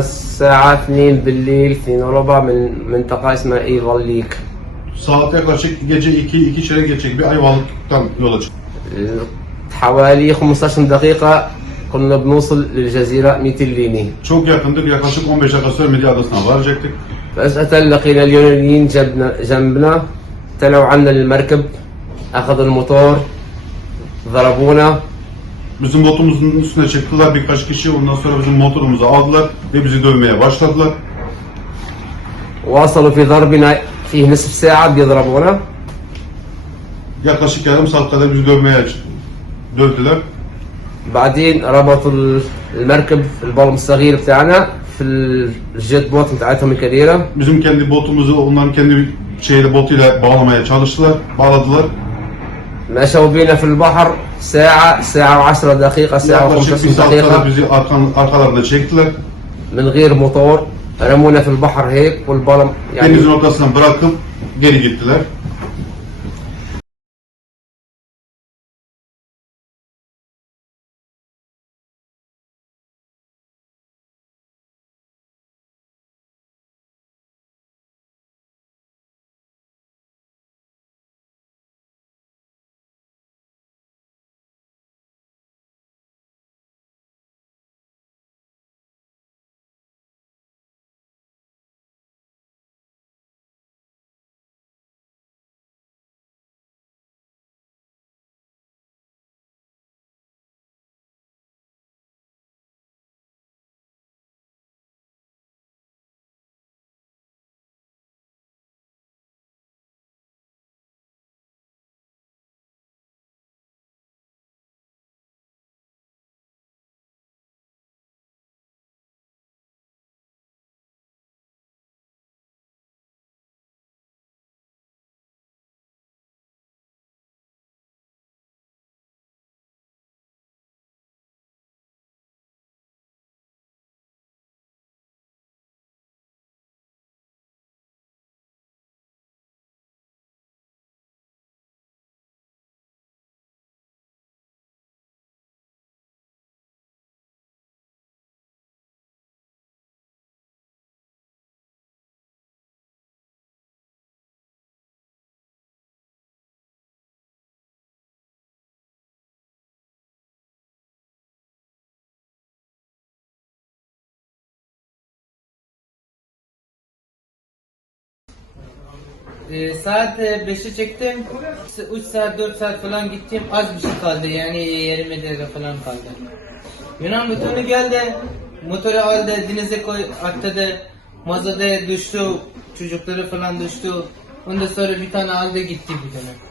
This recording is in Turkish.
الساعة 2 بالليل في نوربا من منطقة اسمها إيفاليك. Saat yaklaşık gece 2 çeyrek geçecek bir Ayvalık'tan yola çıktık. حوالي 15 دقيقة كنا بنوصل للجزيرة ميتيليني. Çok yakındık, yaklaşık 15 dakika sonra Midye Adası'na varacaktık. فجأة لقينا اليونانيين جنبنا طلعوا عنا للمركب أخذوا الموتور ضربونا. Bizim botumuzun üstüne çıktılar birkaç kişi, ondan sonra bizim motorumuzu aldılar ve bizi dövmeye başladılar. واصلوا في ضربنا فيه نصف ساعة بيضربونا. Yaklaşık yarım saat kadar bizi dövdüler. بعدين ربطوا المركب البالم الصغير بتاعنا في الجيت بوت بتاعتهم الكبيرة. Bizim kendi botumuzu onların kendi botuyla bağlamaya çalıştılar, bağladılar. مشوا بينا في البحر ساعة و10 دقيقة ساعة Yaklaşık bir و15 saat kadar دقيقة bizi arkalarında çektiler. من غير موتور رمونا في البحر هيك والبالم Denizin يعني ortasına bırakıp geri gittiler. Saat 5'i çektim. 3 saat 4 saat falan gittim. Az bir şey kaldı yani yarım dakika falan kaldı. Yunan motoru geldi. Motoru aldı denize atladı. Mazada düştü. Çocukları falan düştü. Ondan sonra bir tane aldı gitti bir tane.